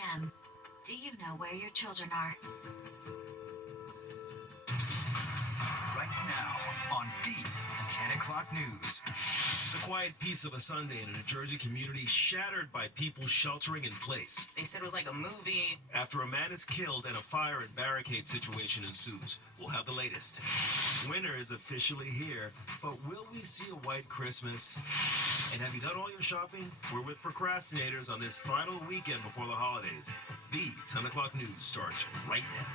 p.m. Do you know where your children are? Right now on the 10 o'clock news. The quiet peace of a Sunday in a New Jersey community shattered by people sheltering in place. They said it was like a movie. After a man is killed and a fire and barricade situation ensues. We'll have the latest. Winter is officially here, but will we see a white Christmas? And have you done all your shopping? We're with procrastinators on this final weekend before the holidays. The 10 o'clock news starts right now.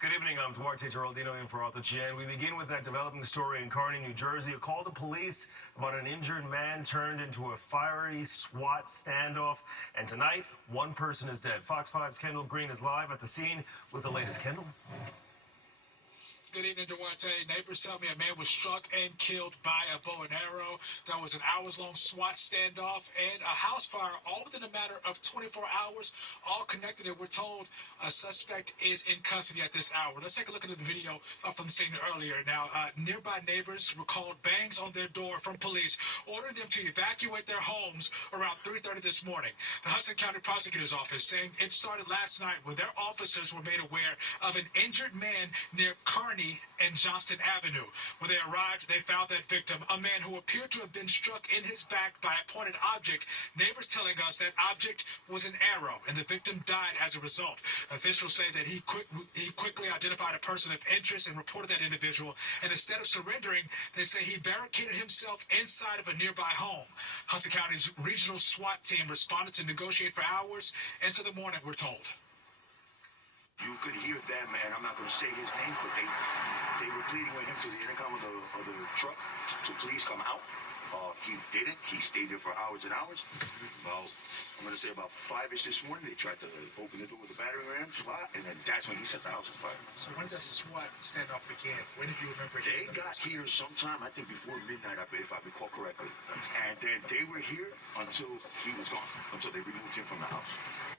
Good evening, I'm Duarte Geraldino in for Arthur Chen. We begin with that developing story in Kearny, New Jersey. A call to police about an injured man turned into a fiery SWAT standoff. And tonight, one person is dead. Fox 5's Kendall Green is live at the scene with the latest. Kendall? Good evening, Duarte. Neighbors tell me a man was struck and killed by a bow and arrow. There was an hours-long SWAT standoff and a house fire, all within a matter of 24 hours, all connected. And we're told a suspect is in custody at this hour. Let's take a look at the video from the scene earlier. Now, nearby neighbors recalled bangs on their door from police, ordering them to evacuate their homes around 3:30 this morning. The Hudson County Prosecutor's Office saying it started last night when their officers were made aware of an injured man near Kearny and Johnston Avenue. When they arrived, they found that victim, a man who appeared to have been struck in his back by a pointed object. Neighbors telling us that object was an arrow, and the victim died as a result. Officials say that he quickly identified a person of interest and reported that individual, and instead of surrendering, they say he barricaded himself inside of a nearby home. Hudson County's regional SWAT team responded to negotiate for hours into the morning, we're told. You could hear that man, I'm not going to say his name, but they were pleading with him through the intercom of the truck to please come out. He didn't. He stayed there for hours and hours. I'm going to say about 5-ish this morning, they tried to open the door with a battering ram, SWAT, and then that's when he set the house on fire. So when did the SWAT standoff begin? When did you remember? They got here sometime, I think before midnight, if I recall correctly. And then they were here until he was gone, until they removed him from the house.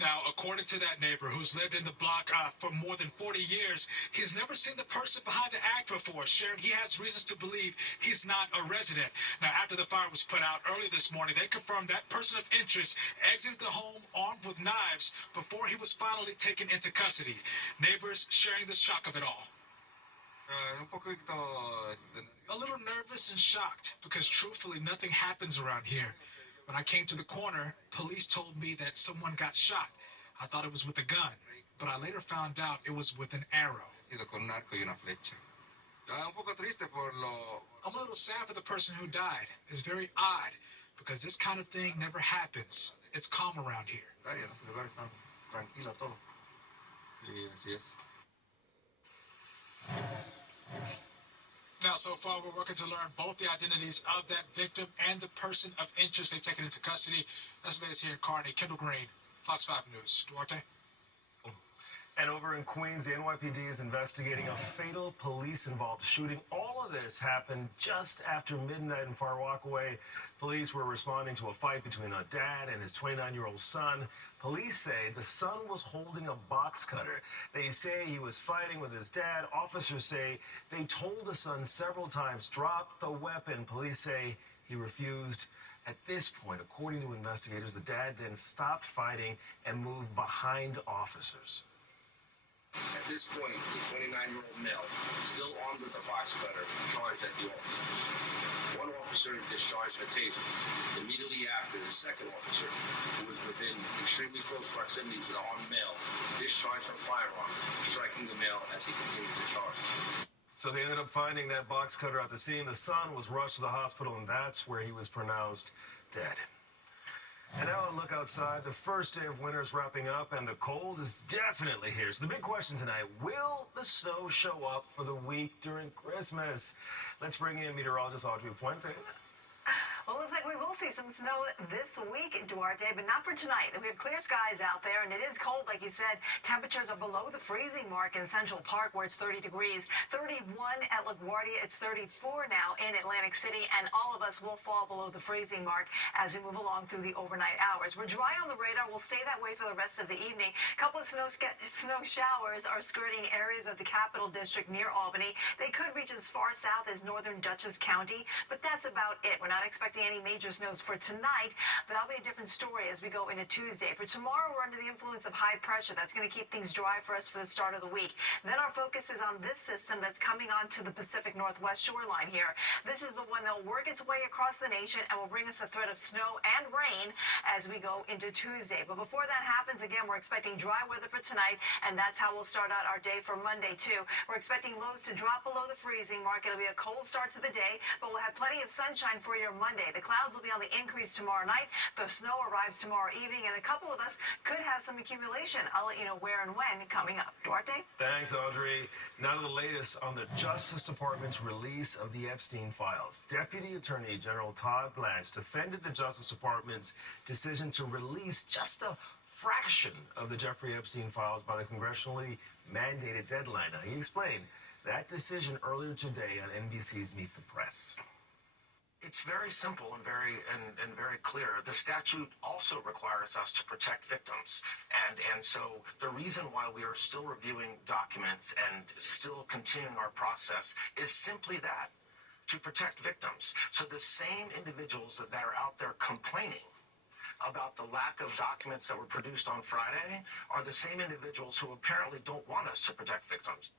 Now, according to that neighbor who's lived in the block for more than 40 years, he's never seen the person behind the act before, sharing he has reasons to believe he's not a resident. Now, after the fire was put out early this morning, they confirmed that person of interest exited the home armed with knives before he was finally taken into custody. Neighbors sharing the shock of it all. A little nervous and shocked because truthfully nothing happens around here. When I came to the corner, police told me that someone got shot. I thought it was with a gun, but I later found out it was with an arrow. I'm a little sad for the person who died. It's very odd because this kind of thing never happens. It's calm around here. Now, so far, we're working to learn both the identities of that victim and the person of interest they've taken into custody. That's the latest here in Kearny. Kendall Green, Fox 5 News. Duarte? And over in Queens, the NYPD is investigating a fatal police-involved shooting. All of this happened just after midnight in Far Rockaway. Police were responding to a fight between a dad and his 29-year-old son. Police say the son was holding a box cutter. They say he was fighting with his dad. Officers say they told the son several times, drop the weapon. Police say he refused. At this point, according to investigators, the dad then stopped fighting and moved behind officers. At this point, the 29-year-old male, still armed with a box cutter, charged at the officers. One officer discharged a taser. Immediately after, the second officer, who was within extremely close proximity to the armed male, discharged her firearm, striking the male as he continued to charge. So they ended up finding that box cutter at the scene. The son was rushed to the hospital, and that's where he was pronounced dead. And now a look outside. The first day of winter is wrapping up, and the cold is definitely here. So the big question tonight, will the snow show up for the week during Christmas? Let's bring in meteorologist Audrey Puente. Well, it looks like we will see some snow this week, Duarte, but not for tonight. We have clear skies out there, and it is cold, like you said. Temperatures are below the freezing mark in Central Park, where it's 30 degrees. 31 at LaGuardia. It's 34 now in Atlantic City, and all of us will fall below the freezing mark as we move along through the overnight hours. We're dry on the radar. We'll stay that way for the rest of the evening. A couple of snow showers are skirting areas of the Capital District near Albany. They could reach as far south as northern Dutchess County, but that's about it. We're not expecting expecting any major snows for tonight. That'll be a different story as we go into Tuesday. For tomorrow, we're under the influence of high pressure. That's going to keep things dry for us for the start of the week. Then our focus is on this system that's coming onto the Pacific Northwest shoreline here. This is the one that will work its way across the nation and will bring us a threat of snow and rain as we go into Tuesday. But before that happens, again, we're expecting dry weather for tonight, and that's how we'll start out our day for Monday, too. We're expecting lows to drop below the freezing mark. It'll be a cold start to the day, but we'll have plenty of sunshine for your Monday. The clouds will be on the increase tomorrow night. The snow arrives tomorrow evening, and a couple of us could have some accumulation. I'll let you know where and when coming up. Duarte? Thanks, Audrey. Now to the latest on the Justice Department's release of the Epstein files. Deputy Attorney General Todd Blanche defended the Justice Department's decision to release just a fraction of the Jeffrey Epstein files by the congressionally mandated deadline. Now, he explained that decision earlier today on NBC's Meet the Press. It's very simple and very clear. The statute also requires us to protect victims. And so the reason why we are still reviewing documents and still continuing our process is simply that, to protect victims. So the same individuals that are out there complaining about the lack of documents that were produced on Friday are the same individuals who apparently don't want us to protect victims.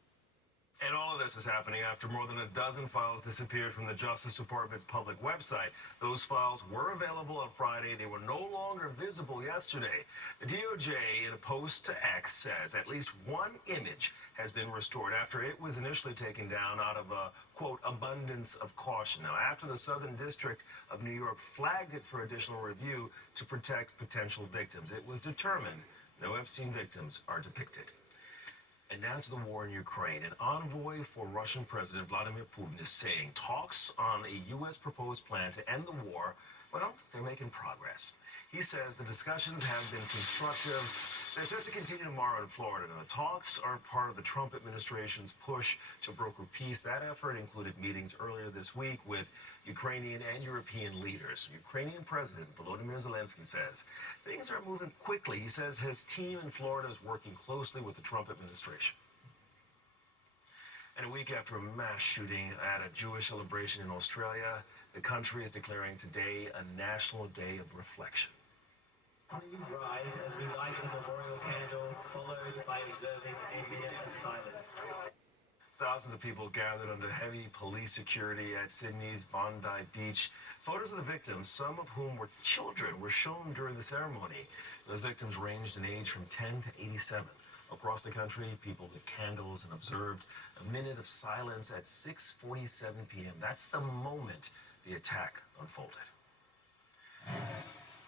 And all of this is happening after more than a dozen files disappeared from the Justice Department's public website. Those files were available on Friday. They were no longer visible yesterday. The DOJ, in a post to X, says at least one image has been restored after it was initially taken down out of a, quote, abundance of caution. Now, after the Southern District of New York flagged it for additional review to protect potential victims, it was determined no Epstein victims are depicted. And now to the war in Ukraine. An envoy for Russian President Vladimir Putin is saying talks on a U.S. proposed plan to end the war, well, they're making progress. He says the discussions have been constructive. They're set to continue tomorrow in Florida. Now, the talks are part of the Trump administration's push to broker peace. That effort included meetings earlier this week with Ukrainian and European leaders. Ukrainian President Volodymyr Zelensky says things are moving quickly. He says his team in Florida is working closely with the Trump administration. And a week after a mass shooting at a Jewish celebration in Australia, the country is declaring today a national day of reflection. Please rise as we light the memorial candle, followed by observing a minute of silence. Thousands of people gathered under heavy police security at Sydney's Bondi Beach. Photos of the victims, some of whom were children, were shown during the ceremony. Those victims ranged in age from 10 to 87. Across the country, people lit candles and observed a minute of silence at 6:47 p.m. That's the moment the attack unfolded.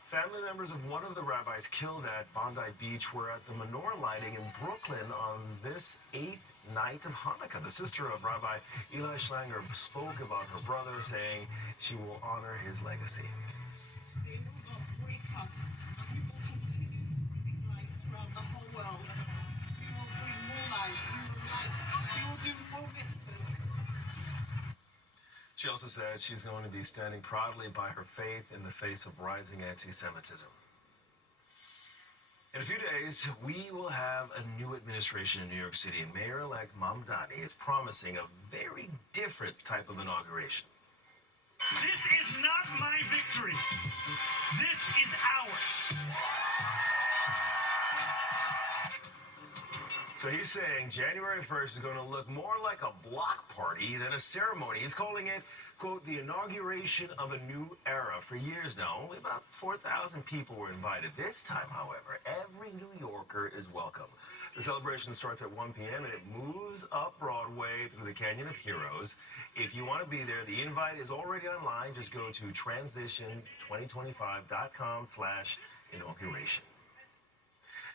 Family members of one of the rabbis killed at Bondi Beach were at the menorah lighting in Brooklyn on this 8th night of Hanukkah. The sister of Rabbi Eli Schlanger spoke about her brother, saying she will honor his legacy. They will not break us. We will continue spreading light throughout the whole world. We will bring more light. We will do more mitzvahs. She also said she's going to be standing proudly by her faith in the face of rising anti-Semitism. In a few days, we will have a new administration in New York City, and Mayor-elect Mamdani is promising a very different type of inauguration. This is not my victory. This is ours. So he's saying January 1st is going to look more like a block party than a ceremony. He's calling it, quote, the inauguration of a new era. For years now, only about 4,000 people were invited. This time, however, every New Yorker is welcome. The celebration starts at 1 p.m. and it moves up Broadway through the Canyon of Heroes. If you want to be there, the invite is already online. Just go to transition2025.com/inauguration.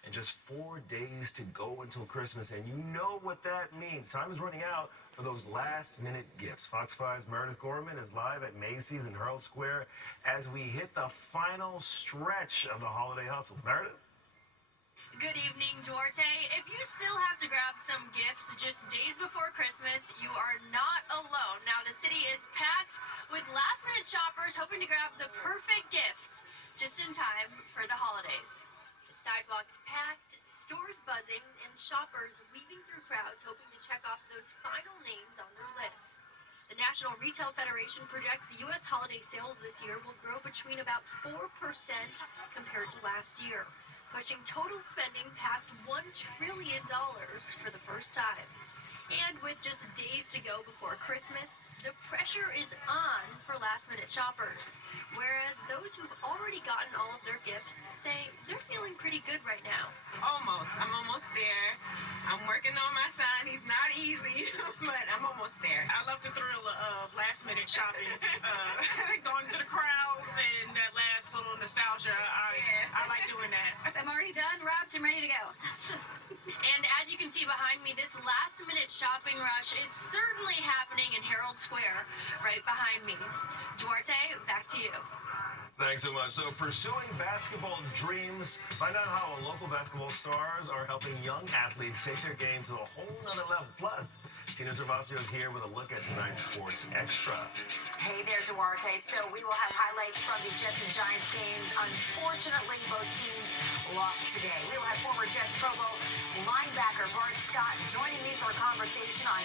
And just 4 days to go until Christmas, and you know what that means. Time is running out for those last-minute gifts. Fox 5's Meredith Gorman is live at Macy's in Herald Square as we hit the final stretch of the holiday hustle. Meredith? Good evening, Duarte. If you still have to grab some gifts just days before Christmas, you are not alone. Now, the city is packed with last-minute shoppers hoping to grab the perfect gift just in time for the holidays. The sidewalks packed, stores buzzing, and shoppers weaving through crowds hoping to check off those final names on their lists. The National Retail Federation projects U.S. holiday sales this year will grow between about 4% compared to last year, pushing total spending past $1 trillion for the first time. And with just days to go before Christmas, the pressure is on for last-minute shoppers. Whereas those who've already gotten all of their gifts say they're feeling pretty good right now. Almost. I'm almost there. I'm working on my son. He's not easy, but I'm almost there. I love the thrill of last-minute shopping, going through the crowds and that last little nostalgia. I like doing that. I'm already done, wrapped, and ready to go. And as you can see behind me, this last-minute shopping rush is certainly happening in Herald Square, right behind me. Duarte, back to you. Thanks so much. So, pursuing basketball dreams. Find out how local basketball stars are helping young athletes take their game to a whole nother level. Plus, Tina Gervasio is here with a look at tonight's Sports Extra. Hey there, Duarte. So we will have highlights from the Jets and Giants games. Unfortunately, both teams lost today. We will have former Jets Pro Bowl linebacker Bart Scott joining me for a conversation on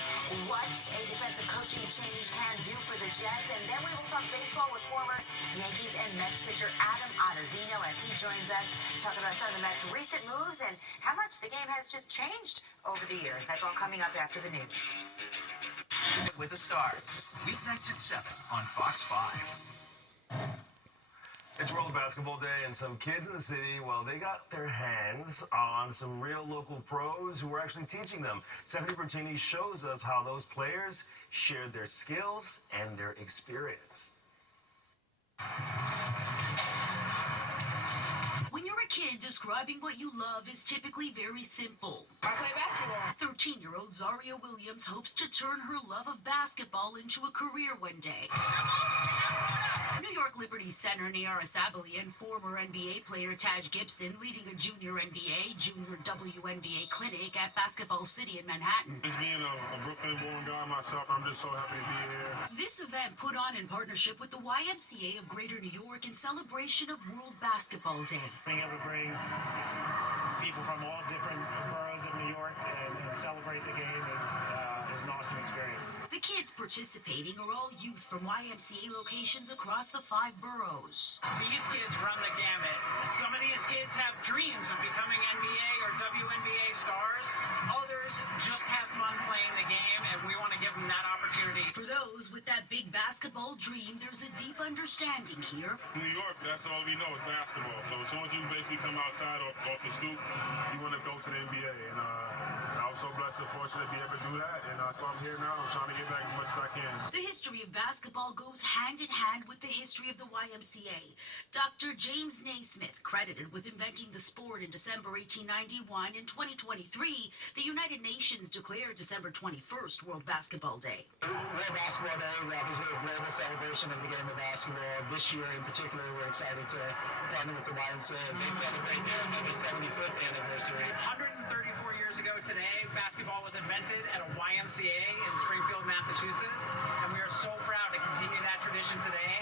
what a defensive coaching change can do for the Jets. And then we will talk baseball with former Yankees and Mets pitcher Adam Ottavino as he joins us, talking about some of the Mets' recent moves and how much the game has just changed over the years. That's all coming up after the news. With a Star, weeknights at 7 on Fox 5. It's World Basketball Day, and some kids in the city, well, they got their hands on some real local pros who were actually teaching them. Stephanie Bertini shows us how those players shared their skills and their experience. When you're a kid, describing what you love is typically very simple. I play basketball. 13-year-old Zaria Williams hopes to turn her love of basketball into a career one day. New York Liberty center Niara Sabally and former NBA player Taj Gibson leading a junior NBA, junior WNBA clinic at Basketball City in Manhattan. Just being a Brooklyn-born guy myself, I'm just so happy to be here. This event put on in partnership with the YMCA of Greater New York in celebration of World Basketball Day. Being able to bring people from all different boroughs of New York and celebrate the game is an awesome experience. The kids participating are all youth from YMCA locations across the 5 boroughs. These kids run the gamut. Some of these kids have dreams of becoming NBA or WNBA stars. Others just have fun playing the game, and we want to give them that opportunity. For those with that big basketball dream, there's a deep understanding here. New York, that's all we know is basketball. So as soon as you basically come outside off the stoop, you want to go to the NBA. And I was so blessed and fortunate to be able to do that. And that's why I'm here now. I'm trying to get back as much as I can. The history of basketball goes hand in hand with the history of the YMCA. Dr. James Naismith, credited with inventing the sport in December 1891. In 2023, the United Nations declared December 21st World Basketball Day. World Basketball Day is obviously a global celebration of the game of basketball. This year in particular, we're excited to partner with the YMCA as they celebrate their 75th anniversary. 134 years ago today, basketball was invented at a YMCA in Springfield, Massachusetts, and we are so proud to continue that tradition today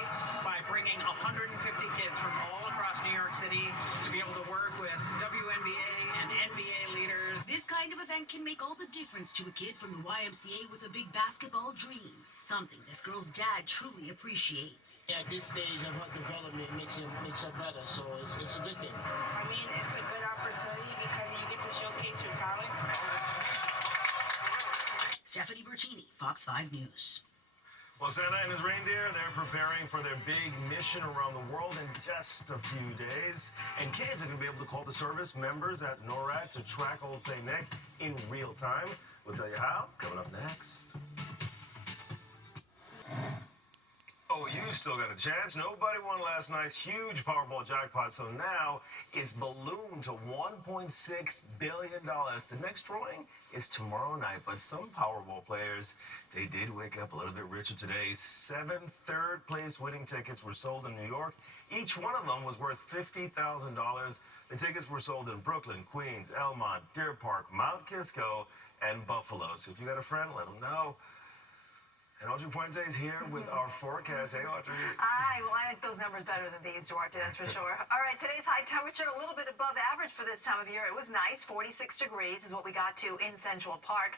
by bringing 150 kids from all across New York City to be able to work with WNBA and NBA leaders. This kind of event can make all the difference to a kid from the YMCA with a big basketball dream, something this girl's dad truly appreciates. At this stage of her development makes her better, so it's a good thing. I mean, it's a good opportunity because you get to showcase your talent. Stephanie Bertini, Fox 5 News. Well, Santa and his reindeer, they're preparing for their big mission around the world in just a few days. And kids are going to be able to call the service members at NORAD to track Old St. Nick in real time. We'll tell you how, coming up next. Oh, you still got a chance. Nobody won last night's huge Powerball jackpot, so now it's ballooned to $1.6 billion. The next drawing is tomorrow night, but some Powerball players, they did wake up a little bit richer today. 7 third-place winning tickets were sold in New York. Each one of them was worth $50,000. The tickets were sold in Brooklyn, Queens, Elmont, Deer Park, Mount Kisco, and Buffalo. So if you got a friend, let them know. And Audrey Puente is here with our forecast. Hey, Audrey. Well, I like those numbers better than these, Duarte, that's for sure. All right, today's high temperature, a little bit above average for this time of year. It was nice. 46 degrees is what we got to in Central Park.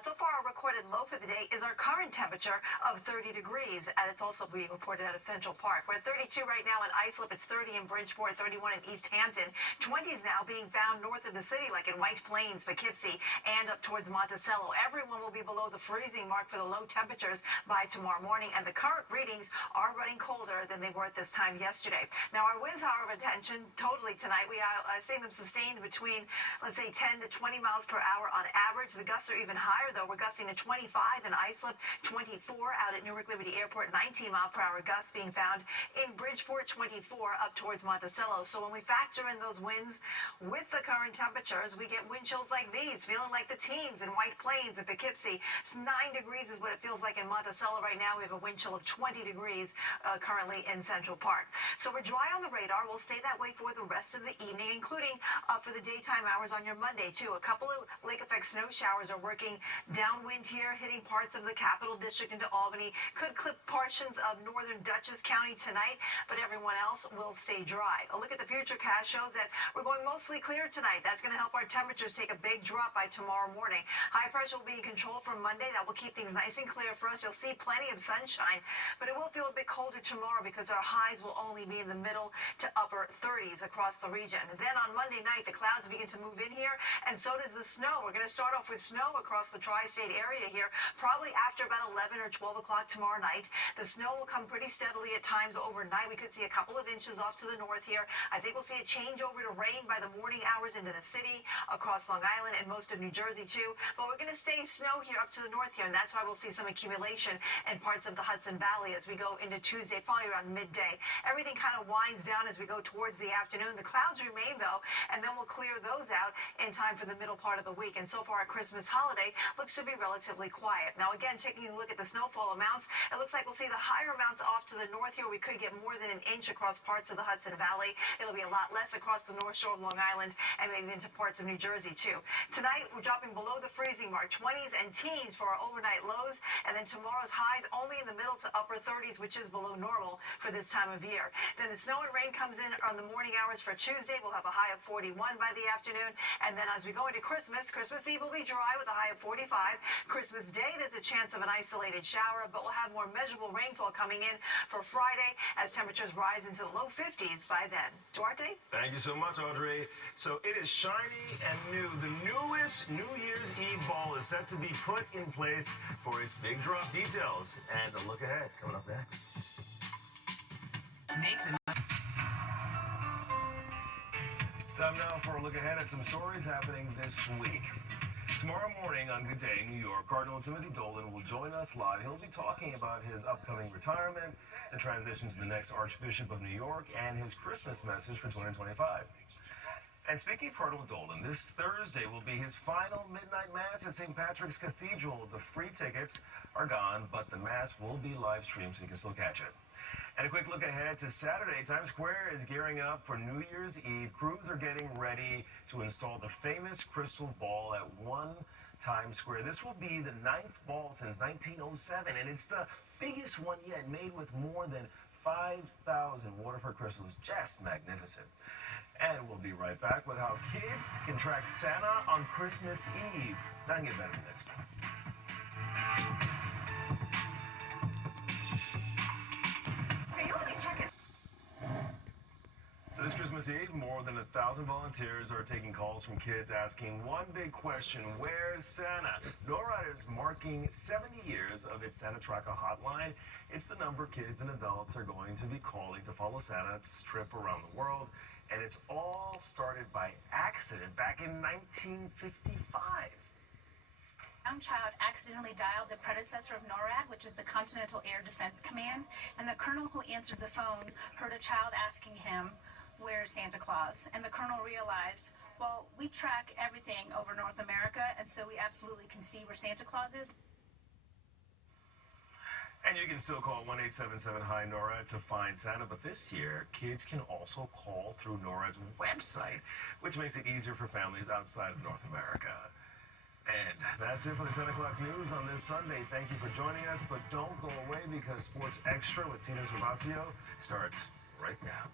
So far, our recorded low for the day is our current temperature of 30 degrees, and it's also being reported out of Central Park. We're at 32 right now in Islip. It's 30 in Bridgeport, 31 in East Hampton. 20s now being found north of the city, like in White Plains, Poughkeepsie, and up towards Monticello. Everyone will be below the freezing mark for the low temperatures by tomorrow morning, and the current readings are running colder than they were at this time yesterday. Now, our winds, however, attention totally tonight. We are seeing them sustained between, let's say, 10 to 20 miles per hour on average. The gusts are even higher, though. We're gusting to 25 in Islip, 24 out at Newark Liberty Airport, 19 mile per hour gusts being found in Bridgeport, 24 up towards Monticello. So when we factor in those winds with the current temperatures, we get wind chills like these, feeling like the teens in White Plains and Poughkeepsie. It's 9 degrees is what it feels like in Monticello right now. We have a wind chill of 20 degrees currently in Central Park. So we're dry on the radar. We'll stay that way for the rest of the evening, including for the daytime hours on your Monday, too. A couple of lake effect snow showers are working downwind here, hitting parts of the Capital District into Albany. Could clip portions of northern Dutchess County tonight, but everyone else will stay dry. A look at the futurecast shows that we're going mostly clear tonight. That's going to help our temperatures take a big drop by tomorrow morning. High pressure will be in control for Monday. That will keep things nice and clear for us. You'll see plenty of sunshine, but it will feel a bit colder tomorrow because our highs will only be in the middle to upper 30s across the region. And then on Monday night, the clouds begin to move in here, and so does the snow. We're going to start off with snow across the tri-state area here, probably after about 11 or 12 o'clock tomorrow night. The snow will come pretty steadily at times overnight. We could see a couple of inches off to the north here. I think we'll see a change over to rain by the morning hours into the city, across Long Island, and most of New Jersey, too. But we're going to stay snow here up to the north here, and that's why we'll see some accumulation in parts of the Hudson Valley as we go into Tuesday, probably around midday. Everything kind of winds down as we go towards the afternoon. The clouds remain, though, and then we'll clear those out in time for the middle part of the week. And so far, our Christmas holiday looks to be relatively quiet. Now, again, taking a look at the snowfall amounts, it looks like we'll see the higher amounts off to the north here. We could get more than an inch across parts of the Hudson Valley. It'll be a lot less across the north shore of Long Island and maybe into parts of New Jersey, too. Tonight, we're dropping below the freezing mark, 20s and teens for our overnight lows, and then tomorrow's highs only in the middle to upper 30s, which is below normal for this time of year. Then the snow and rain comes in on the morning hours for Tuesday. We'll have a high of 41 by the afternoon, and then as we go into Christmas Eve will be dry with a high of 45. Christmas Day, there's a chance of an isolated shower, but we'll have more measurable rainfall coming in for Friday as temperatures rise into the low 50s by then. Duarte? Thank you so much, Audrey. So it is shiny and new. The newest New Year's Eve ball is set to be put in place for its big drop. Details and a look ahead coming up next. Time now for a look ahead at some stories happening this week. Tomorrow morning on Good Day New York, Cardinal Timothy Dolan will join us live. He'll be talking about his upcoming retirement, the transition to the next Archbishop of New York, and his Christmas message for 2025. And speaking of Cardinal Dolan, this Thursday will be his final midnight mass at St. Patrick's Cathedral. The free tickets are gone, but the mass will be live streamed, so you can still catch it. And a quick look ahead to Saturday. Times Square is gearing up for New Year's Eve. Crews are getting ready to install the famous crystal ball at 1 Times Square. This will be the 9th ball since 1907, and it's the biggest one yet, made with more than 5,000 Waterford crystals. Just magnificent. And we'll be right back with how kids can track Santa on Christmas Eve. Doesn't get better than this. So this Christmas Eve, more than 1,000 volunteers are taking calls from kids asking one big question: where's Santa? NORAD is marking 70 years of its Santa Tracker hotline. It's the number kids and adults are going to be calling to follow Santa's trip around the world. And it's all started by accident back in 1955. Young child accidentally dialed the predecessor of NORAD, which is the Continental Air Defense Command, and the colonel who answered the phone heard a child asking him, "Where's Santa Claus?" And the colonel realized, well, we track everything over North America, and so we absolutely can see where Santa Claus is. And you can still call 1-877-HI-NORAD to find Santa, but this year, kids can also call through NORAD's website, which makes it easier for families outside of North America. And that's it for the 10 o'clock news on this Sunday. Thank you for joining us, but don't go away because Sports Extra with Tina Cervasio starts right now.